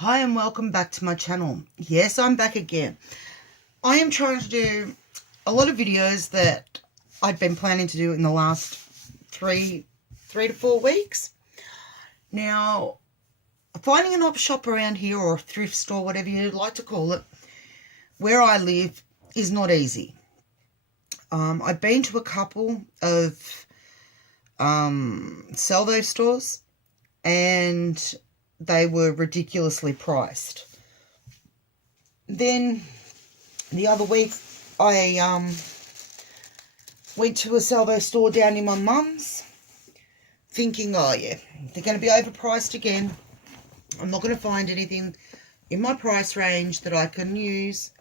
Hi and welcome back to my channel. Yes, I'm back again. I am trying to do a lot of videos that I'd been planning to do in the last three to 4 weeks. Now, finding an op shop around here, or a thrift store, whatever you'd like to call it, where I live is not easy. I've been to a couple of salvo stores and they were ridiculously priced. Then the other week I went to a salvo store down in my mum's thinking, oh yeah, they're going to be overpriced again. I'm not going to find anything in my price range that I can use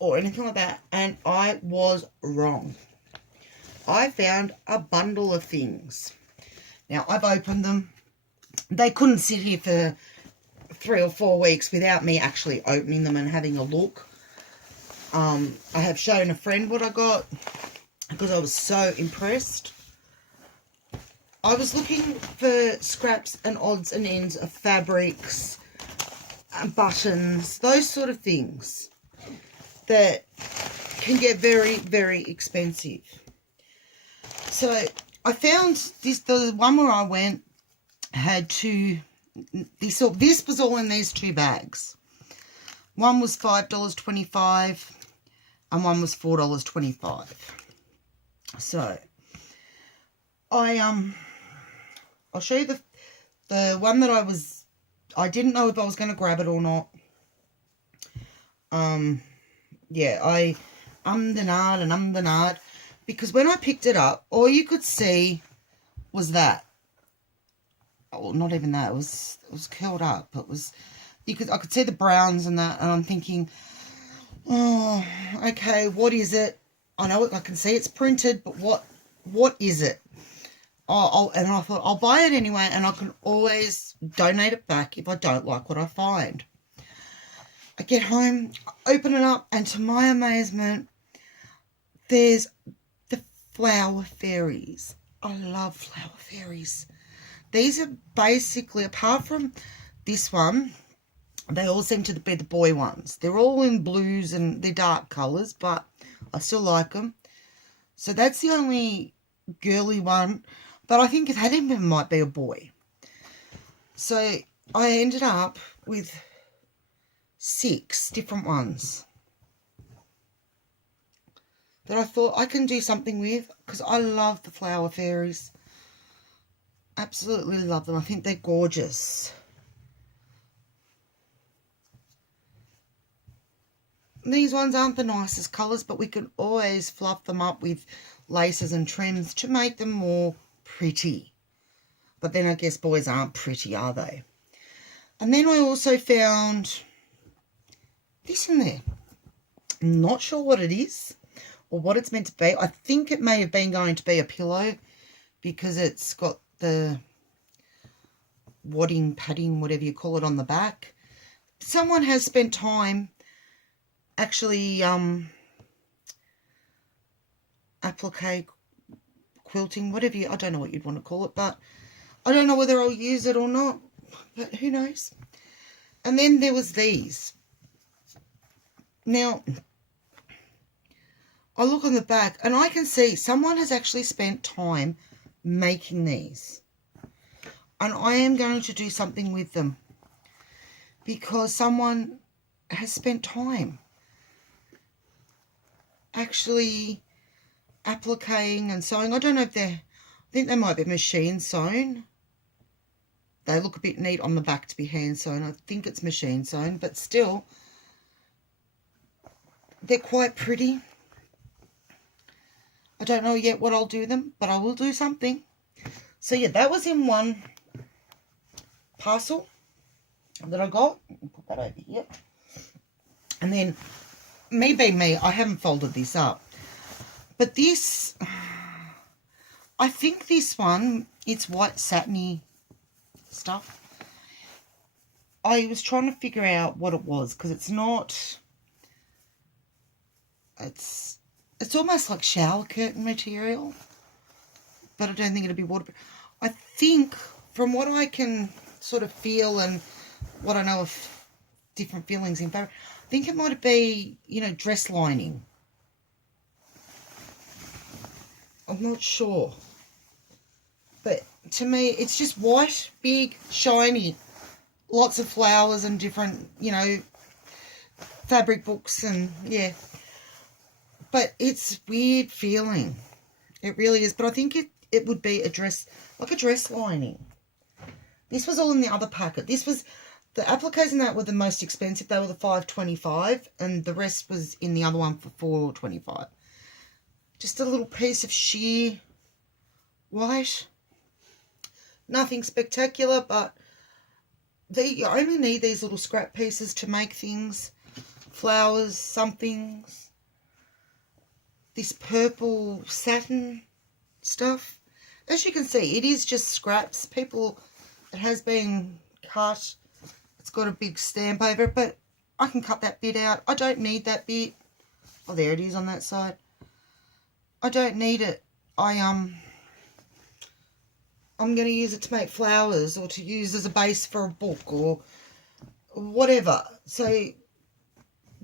or anything like that. And I was wrong. I found a bundle of things. Now, I've opened them. They couldn't sit here for 3 or 4 weeks without me actually opening them and having a look. I have shown a friend what I got because I was so impressed. I was looking for scraps and odds and ends of fabrics, buttons, those sort of things that can get very, very expensive. So I found this, the one where I went had this was all in these 2 bags. One was $5.25 and one was $4.25. So I'll show you the one that I didn't know if I was going to grab it or not. Yeah, I ummed and ahed because when I picked it up, all you could see was that. Oh, not even that. It was curled up. I could see the browns and that, and I'm thinking, oh, okay, what is it? I know it. I can see it's printed, but what is it? And I thought I'll buy it anyway, and I can always donate it back if I don't like what I find. I get home, open it up, and to my amazement, there's the flower fairies. I love flower fairies. These are basically, apart from this one, they all seem to be the boy ones. They're all in blues and they're dark colours, but I still like them. So that's the only girly one, but I think that even might be a boy. So I ended up with 6 different ones that I thought I can do something with because I love the flower fairies. Absolutely love them. I think they're gorgeous. These ones aren't the nicest colours, but we can always fluff them up with laces and trims to make them more pretty. But then I guess boys aren't pretty, are they? And then I also found this in there. I'm not sure what it is or what it's meant to be. I think it may have been going to be a pillow because it's got the wadding, padding, whatever you call it, on the back. Someone has spent time actually applique, quilting, whatever I don't know what you'd want to call it, but I don't know whether I'll use it or not, but who knows. And then there was these. Now I look on the back and I can see someone has actually spent time making these, and I am going to do something with them because someone has spent time actually appliquing and sewing. I don't know if I think they might be machine sewn. They look a bit neat on the back to be hand sewn. I think it's machine sewn, but still they're quite pretty. I don't know yet what I'll do with them, but I will do something. So yeah, that was in one parcel that I got. I'll put that over here. And then, me being me, I haven't folded this up. But this, I think this one, it's white satiny stuff. I was trying to figure out what it was because it's not, it's almost like shower curtain material, but I don't think it'll be waterproof. I think from what I can sort of feel and what I know of different feelings in fabric. I think it might be, you know, dress lining. I'm not sure. But to me, it's just white, big, shiny. Lots of flowers and different, you know, fabric books and, yeah. But it's weird feeling. It really is. But I think it would be a dress, like a dress lining. This was all in the other packet. This was, the appliques in that were the most expensive. They were the $5.25, and the rest was in the other one for $4.25. Just a little piece of sheer white. Nothing spectacular, but you only need these little scrap pieces to make things. Flowers, somethings. This purple satin stuff. As you can see, it is just scraps. It has been cut. It's got a big stamp over it, but I can cut that bit out. I don't need that bit. Oh, there it is on that side. I don't need it. I'm going to use it to make flowers or to use as a base for a book or whatever. So it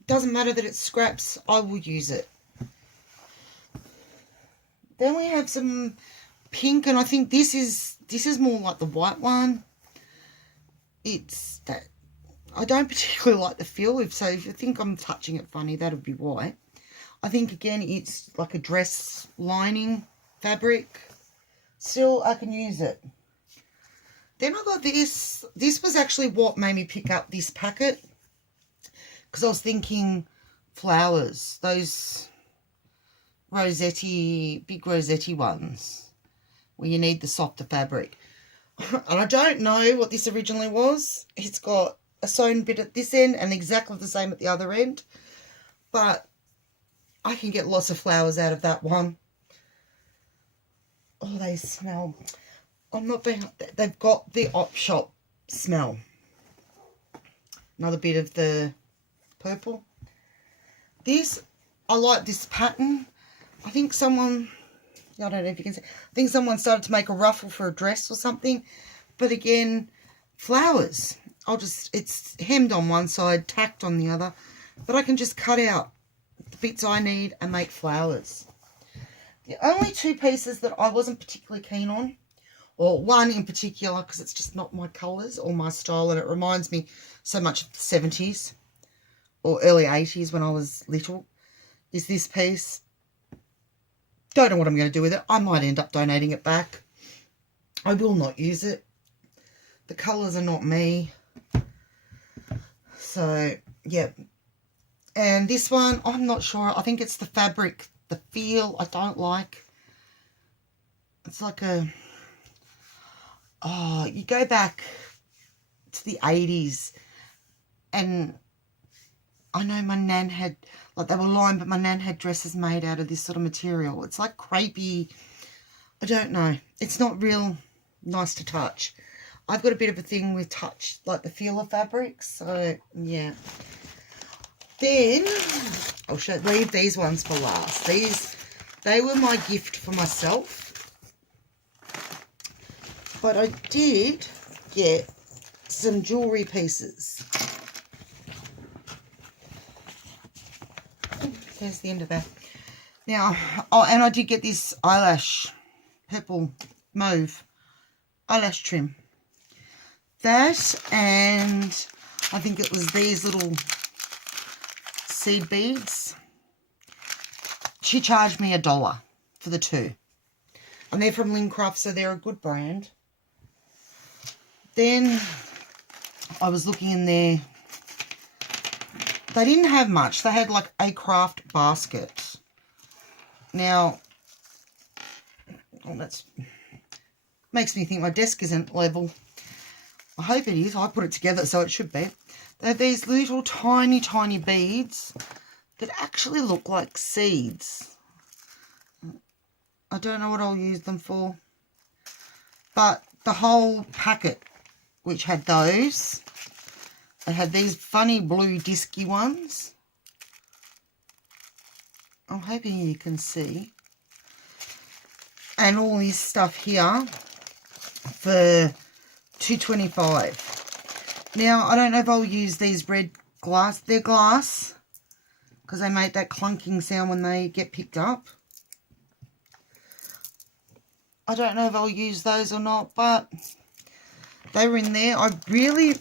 doesn't matter that it's scraps. I will use it. Then we have some pink, and I think this is more like the white one. It's that I don't particularly like the feel. So if you think I'm touching it funny, that would be why. I think again it's like a dress lining fabric. Still, I can use it. Then I got this. This was actually what made me pick up this packet, because I was thinking flowers, those big Rossetti ones, where you need the softer fabric. And I don't know what this originally was. It's got a sewn bit at this end and exactly the same at the other end. But I can get lots of flowers out of that one. Oh, they smell. They've got the op shop smell. Another bit of the purple. I like this pattern. I think someone, I don't know if you can see, I think someone started to make a ruffle for a dress or something. But again, flowers. It's hemmed on one side, tacked on the other. But I can just cut out the bits I need and make flowers. The only two pieces that I wasn't particularly keen on, or one in particular, because it's just not my colours or my style, and it reminds me so much of the 70s or early 80s when I was little, is this piece. Don't know what I'm going to do with it. I might end up donating it back. I will not use it. The colours are not me. So, yeah. And this one, I'm not sure. I think it's the fabric. The feel I don't like. It's like you go back to the 80s, and I know my nan had, like, they were lined, but my nan had dresses made out of this sort of material. It's like crepey. I don't know. It's not real nice to touch. I've got a bit of a thing with touch, like the feel of fabrics. So, yeah. Then, I'll leave these ones for last. They were my gift for myself. But I did get some jewellery pieces. There's the end of that. Now, and I did get this eyelash, purple mauve eyelash trim. That, and I think it was these little seed beads. She charged me $1 for the two. And they're from Lincraft, so they're a good brand. Then I was looking in there. They didn't have much. They had like a craft basket. Now, that's makes me think my desk isn't level. I hope it is. I put it together, so it should be. They have these little tiny, tiny beads that actually look like seeds. I don't know what I'll use them for. But the whole packet, which had those, it had these funny blue disky ones. I'm hoping you can see. And all this stuff here for $2.25. Now, I don't know if I'll use these red glass. They're glass because they make that clunking sound when they get picked up. I don't know if I'll use those or not, but they were in there. I really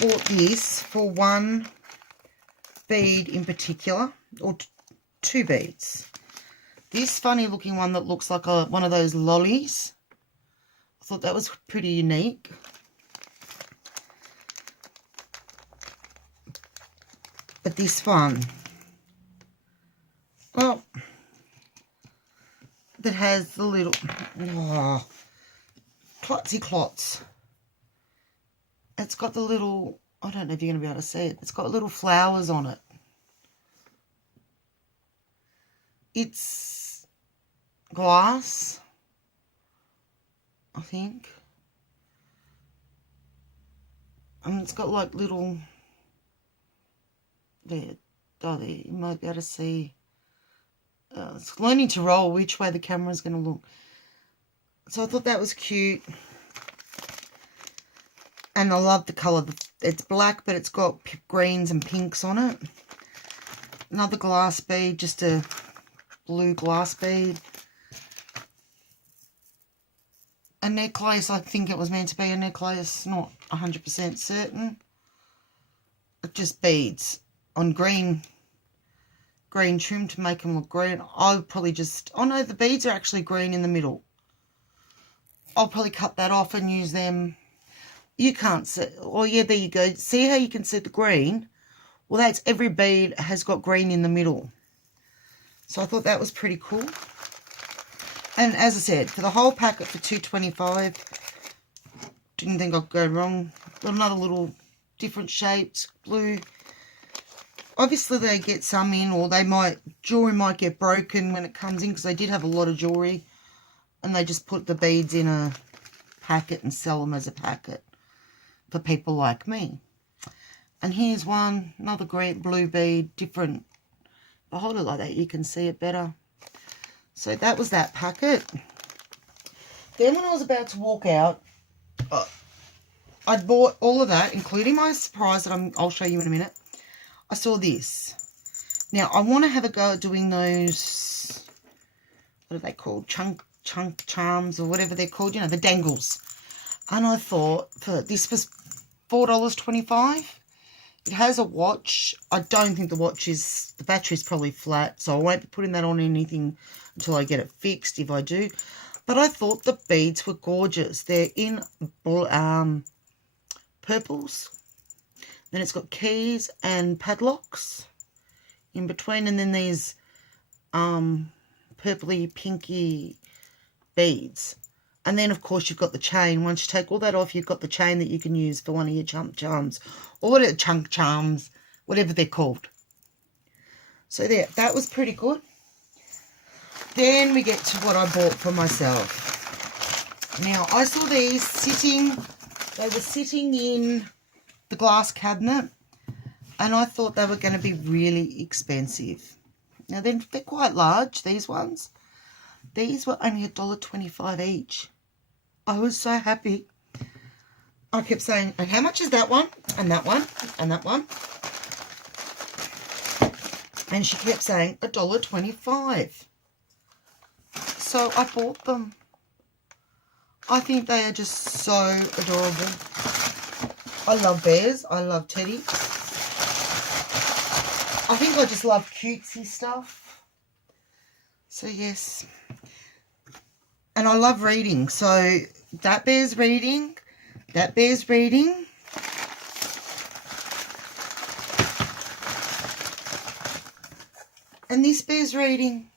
bought this for one bead in particular, or two beads. This funny looking one that looks like one of those lollies. I thought that was pretty unique. But this one, well, that has the little, clotsy clots. It's got the little, I don't know if you're going to be able to see it. It's got little flowers on it. It's glass, I think. It's got like little, there, there, you might be able to see. It's learning to roll which way the camera's going to look. So I thought that was cute. And I love the colour. It's black, but it's got greens and pinks on it. Another glass bead, just a blue glass bead. A necklace, I think it was meant to be a necklace. Not 100% certain. Just beads on green trim to make them look green. I would probably just, oh no, the beads are actually green in the middle. I'll probably cut that off and use them. You can't see, oh yeah, there you go. See how you can see the green? Well, that's every bead has got green in the middle. So I thought that was pretty cool. And as I said, for the whole packet for $2.25, didn't think I'd go wrong. Got another little different shapes, blue. Obviously they get some in, or jewelry might get broken when it comes in, because they did have a lot of jewelry, and they just put the beads in a packet and sell them as a packet for people like me. And here's one, another green blue bead, different. If I hold it like that, you can see it better. So that was that packet. Then when I was about to walk out, I bought all of that, including my surprise that I'll show you in a minute. I saw this. Now, I want to have a go at doing those, what are they called? Chunk charms or whatever they're called, you know, the dangles. And I thought, this was $4.25. It has a watch. I don't think the battery's probably flat, so I won't be putting that on anything until I get it fixed, if I do. But I thought the beads were gorgeous. They're in purples. Then it's got keys and padlocks in between, and then these purpley pinky beads. And then of course you've got the chain. Once you take all that off, you've got the chain that you can use for one of your chunk charms, or whatever, chunk charms, whatever they're called. So there, that was pretty good. Then we get to what I bought for myself. Now I saw these they were sitting in the glass cabinet, and I thought they were going to be really expensive. Now they're quite large, these ones. These were only $1.25 each. I was so happy. I kept saying, and how much is that one? And that one? And that one? And she kept saying $1.25. So I bought them. I think they are just so adorable. I love bears. I love teddies. I think I just love cutesy stuff. So yes. And I love reading. So that bear's reading. That bear's reading. And this bear's reading.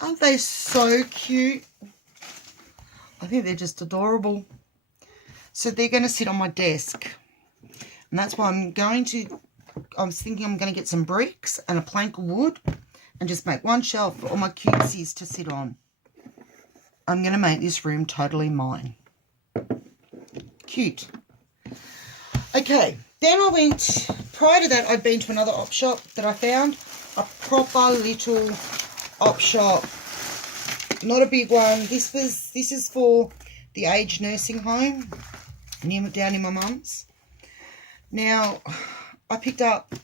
Aren't they so cute? I think they're just adorable. So they're going to sit on my desk. And that's why I was thinking I'm going to get some bricks and a plank of wood and just make one shelf for all my cutesies to sit on. I'm going to make this room totally mine. Cute. Okay, then I went, prior to that I'd been to another op shop that I found. A proper little op shop. Not a big one. This is for the aged nursing home down in my mum's. Now, I picked up,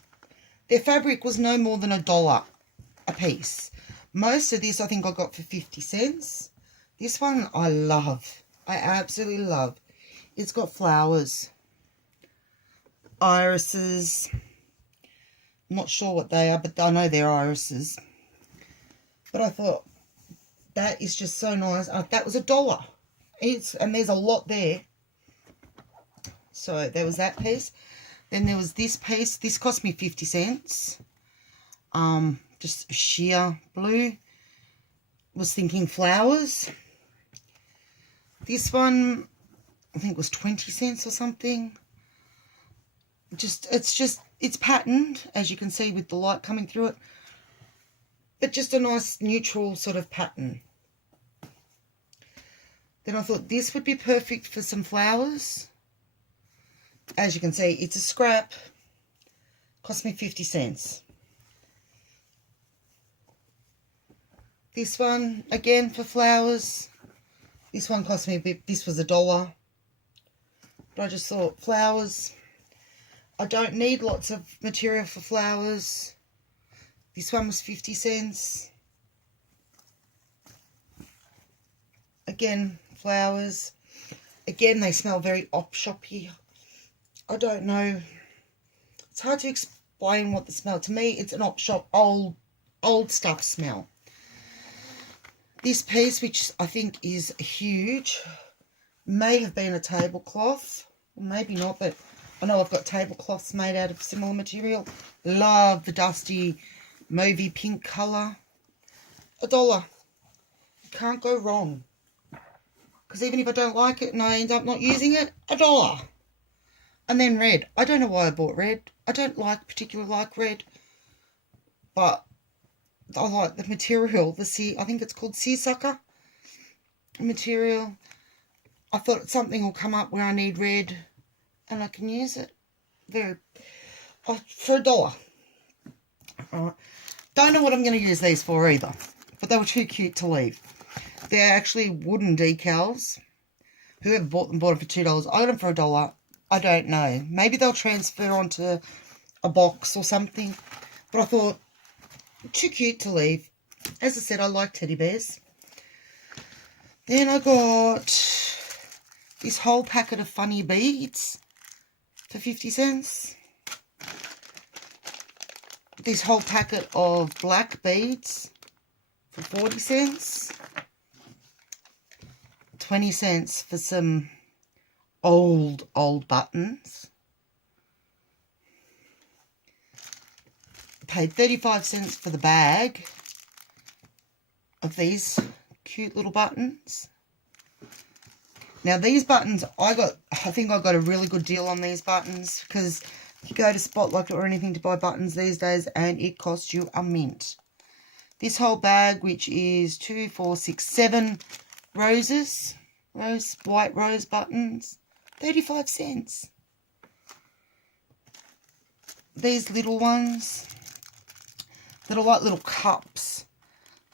their fabric was no more than $1 a piece. Most of this I think I got for 50 cents. This one I love. I absolutely love. It's got flowers, irises. I'm not sure what they are, but I know they're irises. But I thought, that is just so nice. That was $1. And there's a lot there. So there was that piece. Then there was this piece. This cost me 50 cents. Just sheer blue. Was thinking flowers. This one, I think was 20 cents or something. It's patterned, as you can see with the light coming through it. But just a nice neutral sort of pattern. Then I thought this would be perfect for some flowers. As you can see, it's a scrap. Cost me 50 cents. This one, again, for flowers. This one cost me a bit, this was $1. But I just thought, flowers, I don't need lots of material for flowers. This one was 50 cents. Again, flowers. Again, they smell very op-shoppy. I don't know. It's hard to explain what the smell. To me, it's an op-shop, old stuff smell. This piece, which I think is huge, may have been a tablecloth. Maybe not, but I know I've got tablecloths made out of similar material. Love the dusty mauvey pink colour. $1. You can't go wrong. Because even if I don't like it and I end up not using it, $1. And then red. I don't know why I bought red. I don't particularly like red. But I like the material. I think it's called seersucker material. I thought something will come up where I need red and I can use it. For $1. Alright. Don't know what I'm going to use these for either. But they were too cute to leave. They're actually wooden decals. Whoever bought them bought them for $2. I got them for $1. I don't know. Maybe they'll transfer onto a box or something. But I thought, too cute to leave. As I said, I like teddy bears. Then I got this whole packet of funny beads for 50 cents. This whole packet of black beads for 40 cents. 20 cents for some old buttons. Paid 35 cents for the bag of these cute little buttons. Now these buttons, I think I got a really good deal on these buttons, because you go to Spotlight or anything to buy buttons these days and it costs you a mint. This whole bag, which is 2, 4, 6, 7 white rose buttons, 35 cents. These little ones that are like little cups,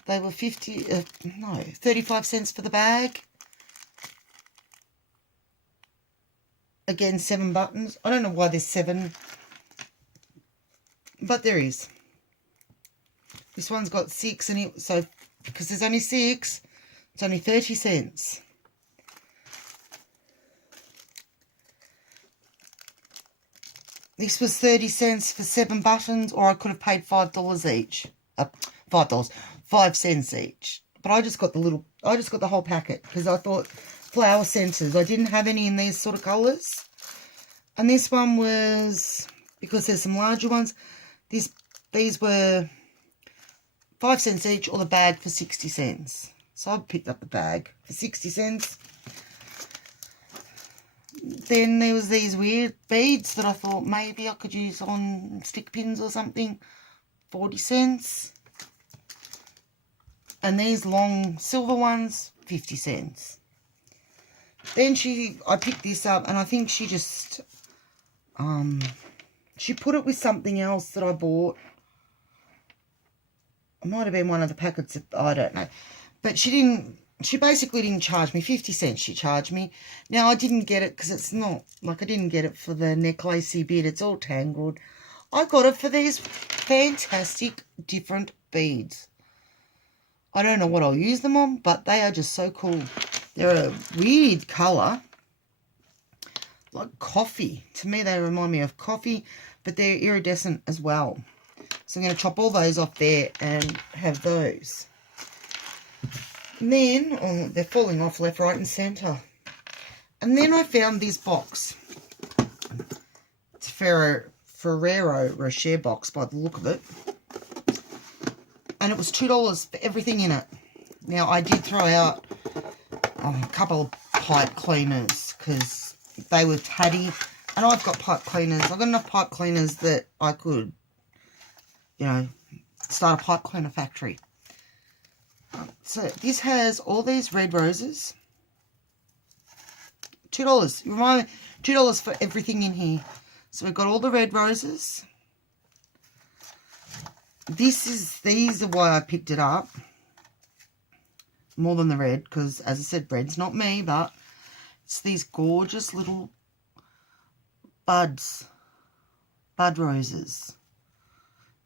they were 35 cents for the bag. Again, 7 buttons. I don't know why there's 7, but there is. This one's got 6 in it, so because there's only 6, it's only 30 cents. This was 30 cents for 7 buttons, or I could have paid $5 each. $5, 5 cents each. But I just got the whole packet, because I thought flower centers. I didn't have any in these sort of colours. And this one was, because there's some larger ones, these were 5 cents each, or the bag for 60 cents. So I picked up the bag for 60 cents. Then there was these weird beads that I thought maybe I could use on stick pins or something. 40 cents. And these long silver ones, 50 cents. Then I picked this up, and I think she just, she put it with something else that I bought. It might have been one of the packets, I don't know. But she didn't she basically didn't charge me 50 cents. She charged me. Now, I didn't get it because it's not, like, I didn't get it for the necklacey bit. It's all tangled. I got it for these fantastic different beads. I don't know what I'll use them on, but they are just so cool. They're a weird colour, like coffee. To me, they remind me of coffee, but they're iridescent as well. So I'm going to chop all those off there and have those. And then, oh, they're falling off left, right and centre. And then I found this box. It's a Ferrero Rocher box by the look of it. And it was $2 for everything in it. Now, I did throw out a couple of pipe cleaners because they were tatty. And I've got pipe cleaners. I've got enough pipe cleaners that I could, you know, start a pipe cleaner factory. So this has all these red roses. $2. Remind me, $2 for everything in here. So we've got all the red roses. These are why I picked it up. More than the red, because as I said, red's not me, but it's these gorgeous little bud roses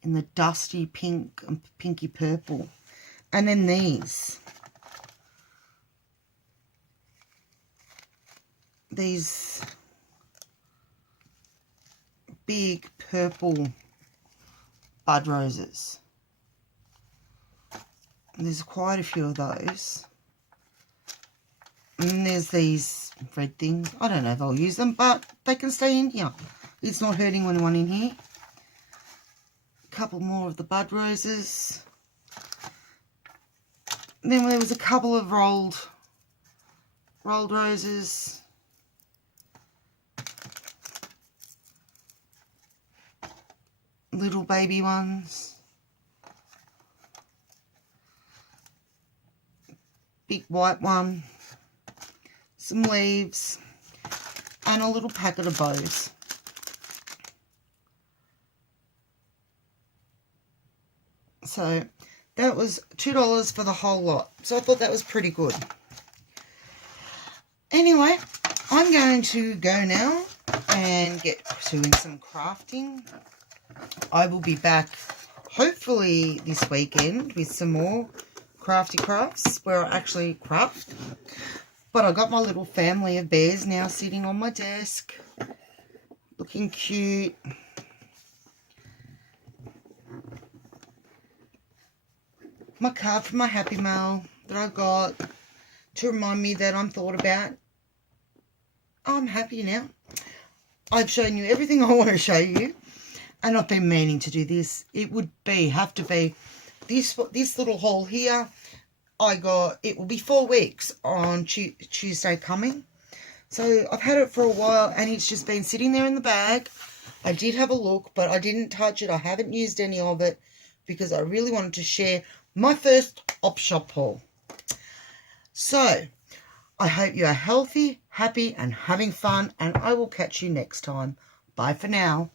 in the dusty pink and pinky purple. And then these big purple bud roses. And there's quite a few of those. And then there's these red things. I don't know if I'll use them, but they can stay in here. It's not hurting anyone in here. A couple more of the bud roses. And then there was a couple of rolled roses. Little baby ones. Big white one. Some leaves. And a little packet of bows. So that was $2 for the whole lot. So I thought that was pretty good. Anyway, I'm going to go now and get doing some crafting. I will be back hopefully this weekend with some more crafty crafts where I actually craft. But I got my little family of bears now sitting on my desk, looking cute. My card from my Happy Mail that I got to remind me that I'm thought about. I'm happy now. I've shown you everything I want to show you, and I've been meaning to do this. It would have to be this little haul here. It will be 4 weeks on Tuesday coming. So I've had it for a while, and it's just been sitting there in the bag. I did have a look, but I didn't touch it. I haven't used any of it because I really wanted to share my first op shop haul. So I hope you are healthy, happy, and having fun, and I will catch you next time. Bye for now.